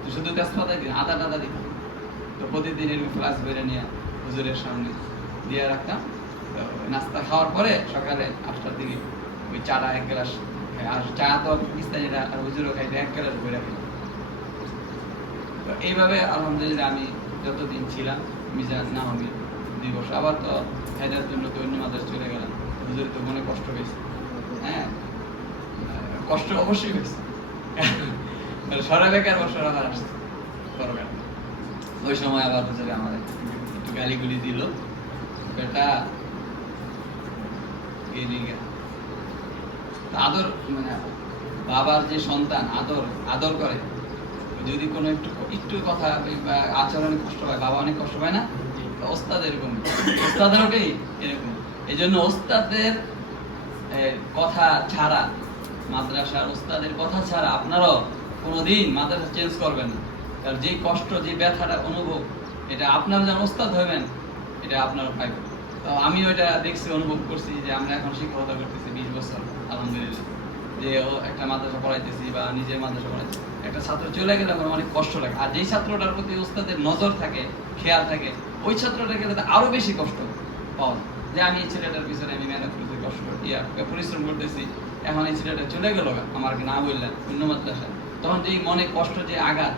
তো শুধু তেজপাতা দিন, আদা টাদা দিন। তো প্রতিদিন এরকম ফ্লাস বেড়ে নিয়ে হুজুরের সামনে দিয়ে রাখতাম। তো নাস্তা খাওয়ার পরে সকালে 8টার দিকে ওই চাটা 1 গ্লাস, আর চা তো পাকিস্তানিরা আর হুজুরও খাইতে 1 গ্লাস বইরা খাই। তো এইভাবে আলহামদুলিল্লাহ আমি যতদিন ছিলাম মিজান নাহমি 2 বছর। আবার তো হেদায়ের জন্য তো অন্য মাদ্রাসা চলে গেলাম। হুজুর তো মনে কষ্ট পেয়েছে, হ্যাঁ কষ্ট অবশ্যই পেয়েছে। সারা বেকার বছর আবার আসছে করবেন। ওই সময় আবার হুজুরে আমাদের একটু গালিগুলি দিল, বেটা আদর, মানে বাবার যে সন্তান আদর করে, যদি কোনো একটু কথা বা আচরণে কষ্ট পায়, বাবা অনেক কষ্ট পায় না? ওস্তাদ এরকম, ওস্তাদেরও এরকম। এই জন্য ওস্তাদের কথা ছাড়া, মাদ্রাসার ওস্তাদের কথা ছাড়া আপনারাও কোনোদিন মাদ্রাসা চেঞ্জ করবেন না। কারণ যে কষ্ট, যে ব্যথাটা অনুভব, এটা আপনারা যখন ওস্তাদ হবেন এটা আপনারা পাইবেন। তো আমি ওইটা দেখছি, অনুভব করছি যে আমরা এখন শিক্ষকতা করতেছি 20 বছর আলহামদুলিল্লাহ, যে একটা মাদ্রাসা পড়াইতেছি বা নিজের মাদ্রাসা পড়াইতেছি। একটা ছাত্র চলে গেলে আমার অনেক কষ্ট লাগে। আর যেই ছাত্রটার প্রতি ওস্তাদের নজর থাকে, খেয়াল থাকে, ওই ছাত্রটাকে আরো বেশি কষ্ট পাওয়া যায়। যে আমি এই ছেলেটার পিছনে আমি মেহনত করতেছি, কষ্ট পরিশ্রম করতেছি, এখন এই ছেলেটা চলে গেল আমাকে না বললেন অন্য মাদ্রাসা, তখন যেই মনে কষ্ট, যে আঘাত,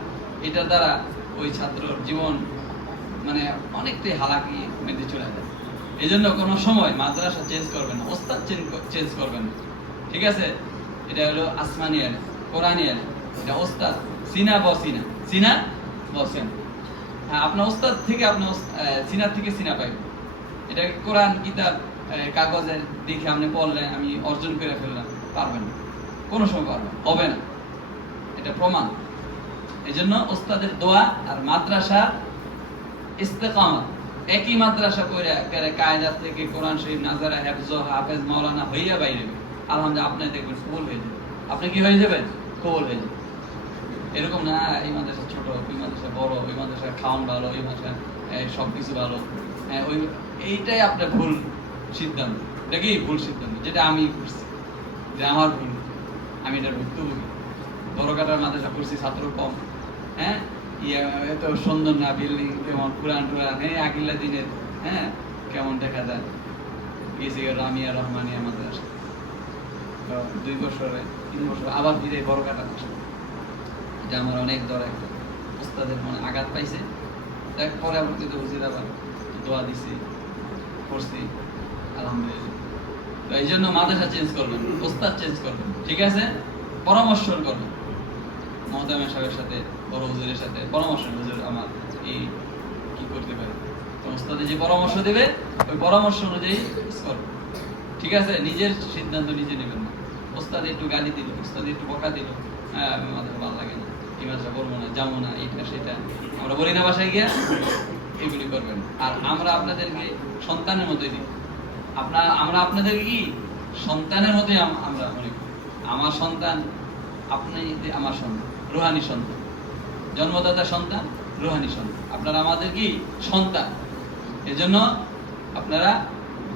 এটার দ্বারা ওই ছাত্রর জীবন মানে অনেকটাই হালাকি মধ্যে চলে যায়। এই জন্য কোনো সময় মাদ্রাসা চেঞ্জ করবেন না, ওস্তাদ চেঞ্জ করবেন না, ঠিক আছে? এটা হলো আসমানি আলে, কোরআনি আলে, এটা ওস্তাদ সিনা বসেন। হ্যাঁ, আপনার ওস্তাদ থেকে আপনার সিনার থেকে সিনা পাইবেন। এটা কোরআন কিতাব কাগজের দেখে আপনি পড়লেন, আমি অর্জন করে ফেললাম, পারবেন না, কোনো সময় পারবেন হবে না, এটা প্রমাণ। এই জন্য ওস্তাদের দোয়া আর মাদ্রাসা ইস্তেকামত, একই মাদ্রাসা করে কায়দা থেকে কোরআন শরীফ, নাজারা, হেফজ, হাফেজ, মাওলানা হইয়া বাইরে, আলহামদুলিল্লাহ আপনি দেখবেন কবুল হয়ে যাবে। আপনি কি হয়ে যাবেন? কবুল হয়ে যাবে। এরকম না এই মাদ্রাসা ছোট, ওই মাদ্রাসা বড়, ওই মাদ্রাসা খাওয়ান ভালো, ওই মাদ্রাসা সবকিছু ভালো, ওই এইটাই আপনার ভুল সিদ্ধান্ত। এটা কি ভুল সিদ্ধান্ত, যেটা আমি করছি, যে আমার ভুল, আমি এটার ভুক্তভোগী। বড়কাটার মাদ্রাসা করছি, ছাত্র কম, এত সুন্দর না, বিল্ডিং কেমন পুরান টুরান, আগিলা দিনের, কেমন দেখা যায়। গেছি রামিয়া রহমানিয়া মাদ্রাসা 2 বছরে 3 বছর আবার ফিরে বড়কাটা আসে। এটা আমার অনেক দর একটা ওস্তাদের মনে আঘাত পাইছে। দেখ পরবর্তীতে হুজুর আবার দোয়া দিছি, করছি, আলহামদুলিল্লাহ। তো এই জন্য মাদ্রাসা চেঞ্জ করবেন, ওস্তাদ চেঞ্জ করবেন, ঠিক আছে? পরামর্শ করবেন মহতামিম সাহেবের সাথে, বড় হুজুরের সাথে পরামর্শ, হুজুর আমার এই কি করতে পারি, তো ওস্তাদে যে পরামর্শ দেবে ওই পরামর্শ অনুযায়ী করবেন, ঠিক আছে? নিজের সিদ্ধান্ত নিজে নেবেন না। ওস্তাদ একটু গালি দিল, ওস্তাদ একটু বকা দিল, আমি মাদ্রাসা ভালো লাগে না, এই মাদ্রাসা করবো না, যাবো না, এটা সেটা আমরা বলি না বাসায় গিয়া, এগুলি করবেন। আর আমরা আপনাদেরকে সন্তানের মতোই দিই, আমরা আপনাদের কি সন্তানের মতোই আমরা মনে করি। আমার সন্তান আপনি, আমার সন্তান রুহানি সন্তান, জন্মদাতা সন্তান, রুহানি সন্তান। আপনারা আমাদের কি সন্তান, এজন্য আপনারা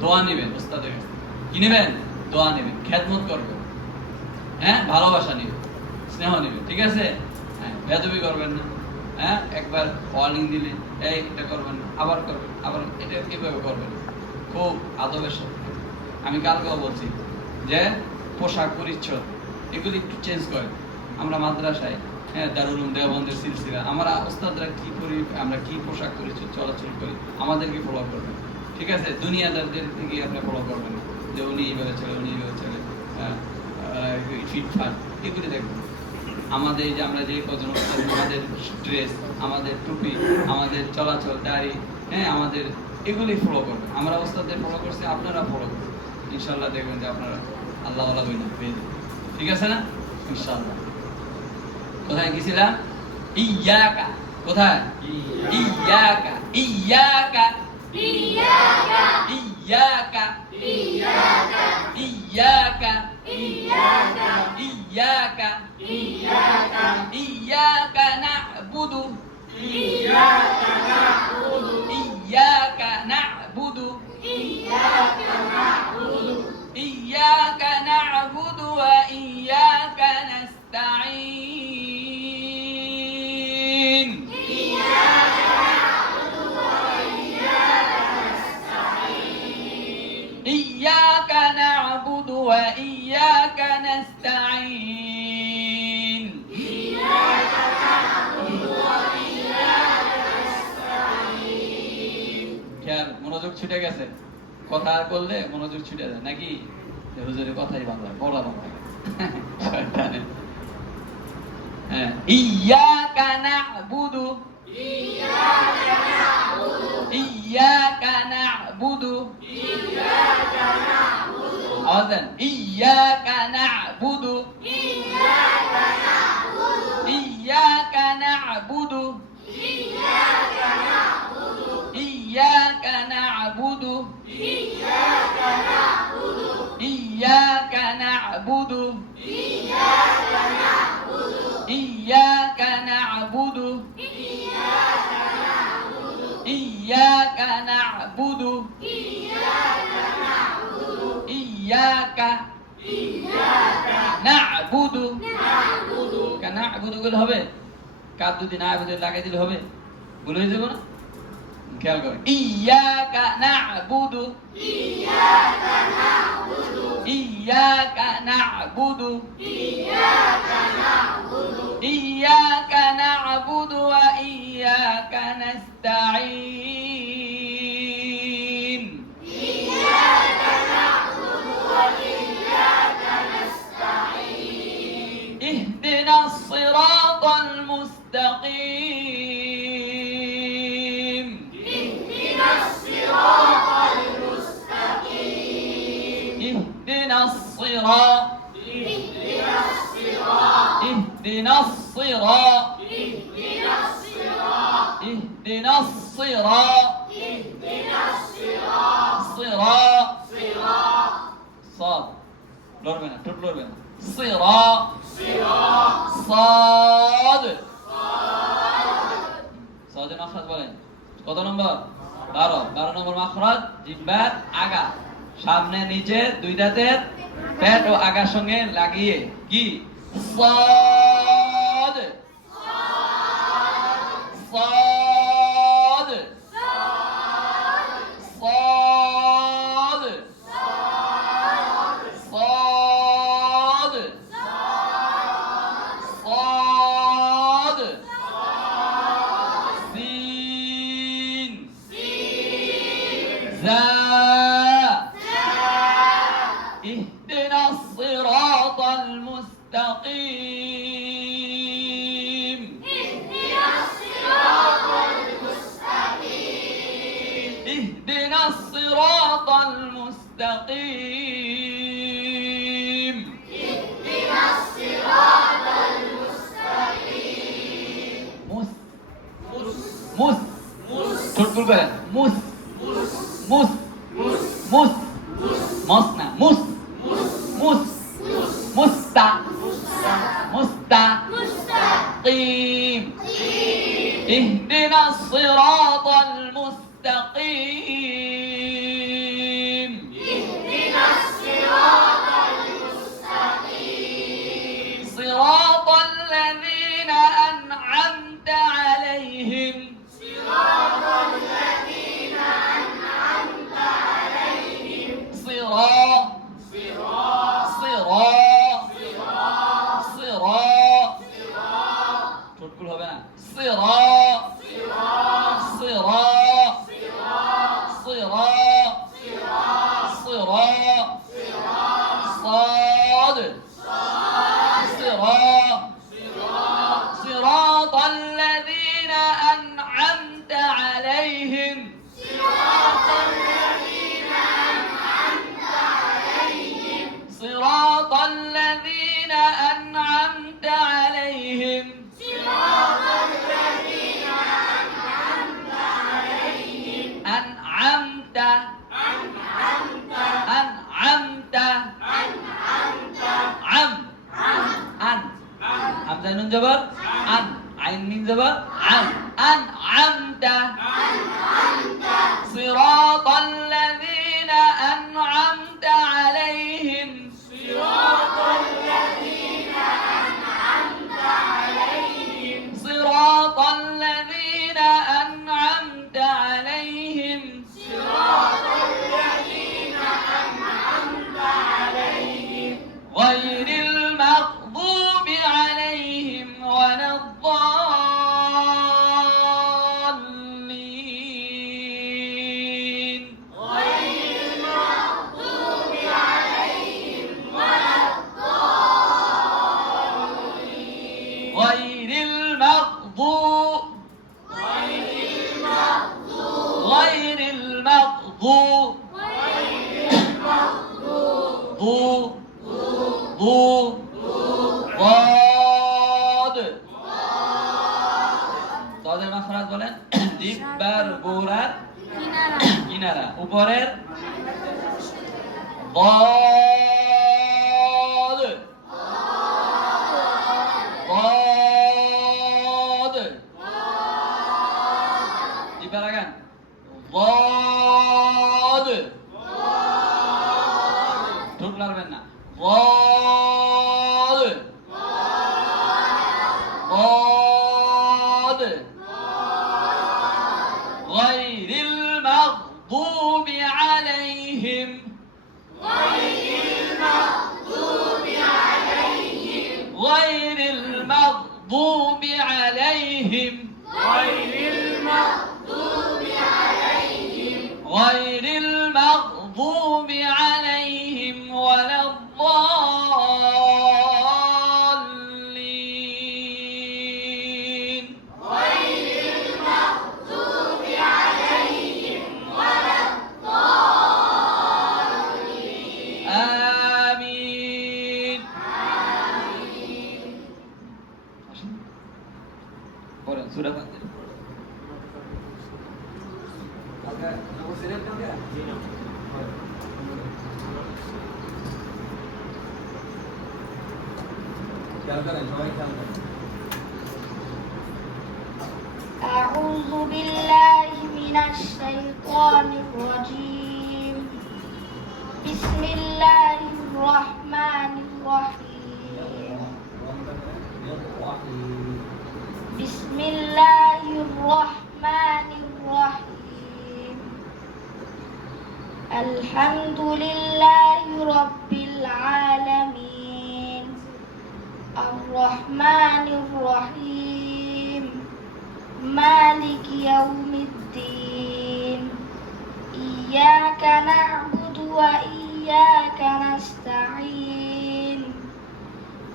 দোয়া নেবেন ওস্তাদের কাছে। কি নেবেন? দোয়া নেবেন, খেদমত করবেন, ভালোবাসা নেবেন, স্নেহ নেবেন, ঠিক আছে? বেয়াদবি করবেন না, একবার ওয়ার্নিং দিলে এটা করবেন না, আবার করবেন, আবার এটা এভাবে করবেন, খুব আদবের সাথে। আমি কালকেও বলছি যে পোশাক পরিচ্ছদ এগুলি একটু চেঞ্জ করেন। আমরা মাদ্রাসায় দারুল উলুম দেওবন্দের সিলসিলা, আমরা ওস্তাদরা কি করি, আমরা কি পোশাক পরিচ্ছদ চলাচল করি, আমাদেরকে ফলো করবেন, ঠিক আছে? দুনিয়াদারদের থেকে আপনি ফলো করবেন যে উনি এইভাবে চলে, উনি এইভাবে চলে, ফিটফাট, এগুলি দেখবেন। আমাদের এই যে আমরা যে কজন আমাদের ড্রেস, আমাদের টুপি, আমাদের চলাচল, দাড়ি, আমাদের এগুলি ফলো করবেন। আমরা ওস্তাদদের ফলো করছি, আপনারা ফলো করবেন, ইনশাআল্লাহ দেখবেন যে আপনারা আল্লাহ ওয়ালা হইনা পেয়ে যাবেন, ঠিক আছে না? ইনশাআল্লাহ। কোথায় গেছিলাম? ইয়াকা, কোথায়? ইয়াকা, ইয়াকা, ইয়াকা, ইয়াকা, ইয়াকা, ইয়াকা, ইয়াকা, ইয়াকা, ইয়াকা, ইয়াকা না'বুদু, ইয়াকা না'বুদু, ইয়াকা না'বুদু, ইয়াকা না'বুদু, ইয়াকা না'বুদু ওয়া ইয়াকা নাস্তাঈন, ইয়াকা না'বুদু ওয়া ইয়াকা নাস্তাঈন, ইয়াকা না'বুদু ওয়া ইয়াকা নাস্তাঈন। খেয়াল, মনোযোগ ছুটে গেছে, কথা করলে মনোযোগ ছুটে যায় নাকি? হুজুরের কথাই বাংলা, পড়া বাংলা। ইয়াকা না'বুদু, ইয়াকা না'বুদু, ইয়াকা না'বুদু, ইয়াকা না'বুদু, আওয়াজ দেন, ইয়াকা না'বুদু, ইয়াকা না'বুদু, ইয়াকা না'বুদু, ইয়াকা না'বুদু, ইয়াকা না'বুদু, ইয়াকা না'বুদু, ইয়াকা না'বুদু, ইয়াকা না'বুদু, ইয়াকা না'বুদু, ইয়াকা না'বুদু, ইয়াকা না'বুদু, কেন না'বুদু বলে হবে? কার যদি না'বুদু লাগাই দিলে হবে? ভুল হয়ে যাবে না? খেয়াল করো, ইয়াকা না'বুদু, ইয়াকা না'বুদু, ইয়াকা না'বুদু, ইয়াকা না'বুদু, ইয়াকা না'বুদু ওয়া ইয়াকা নাস্তাঈন, ইয়াকা না'বুদু ওয়া ইয়াকা নাস্তাঈন, ইহদিনাস সিরাতাল মুস্তাকিম, ইহদিনাস সিরাতাল মুস্তাকিম, ইহদিনাস সিরাত, ইহদিনাস সিরাত, ইহদিনাস সিরাত, ইহদিনাস সিরাত, ইহদিনাস সিরাত, ইহদিনাস সিরাত, সিরাত, সিরাত, সাদ লড়বে না, ঠোঁট লড়বে না, সিরা সাদ সাদের মাখরাজ বলেন কত নম্বর 12 নম্বর মাখরাজ জিহ্বার আগা সামনে নিচে দুই দাঁতের পেট ও আগার সঙ্গে লাগিয়ে কি সাদ সাদ صاد صاد صاد سين زا اهدنا الصراط المستقيم اهدنا الصراط المستقيم مس تقول بقى مس مس مس مصنع مس مس مستقيم اهدنا الصراط المستقيم صراط الذين أنعمت عليهم ঠোঁটগুলো হবে না صراط الذين أنعمت عليهم صراط الذين أنعمت عليهم أنعمت عم أن همزة نون جبر أن عين ميم زبر عن أنعمت صراط الذين أنعمت عليهم صراط الذين أنعمت عليهم غير المغضوب عليهم ولا الضالين غير المغضوب ضاد তাদের মাখরাজ বলেন জিহ্বার গোড়ার কিনারা উপরের ضاد জিহ্বার আগান ضاد ঠোঁট নাড়বেন না ضاد غير المغضوب عليهم غير المغضوب عليهم غير المغضوب عليهم ولا الضالين أعوذ بالله من الشيطان الرجيم. بسم الله الرحمن الرحيم. بسم الله الرحمن الرحيم. الحمد لله رب العالمين. الرحمن الرحيم. مالك يوم الدين. إياك نعبد وإياك نستعين.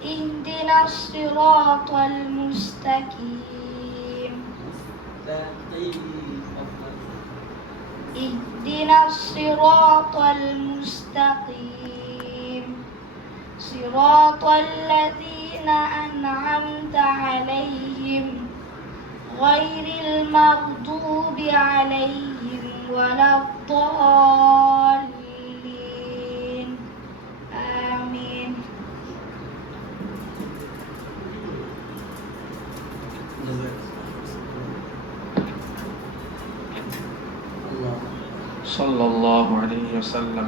اهدنا الصراط المستقيم. اهدنا الصراط المستقيم. صراط الذين أنعمت عليهم غير المغضوب عليهم ولا الضالين. آمين. صلى الله عليه وسلم.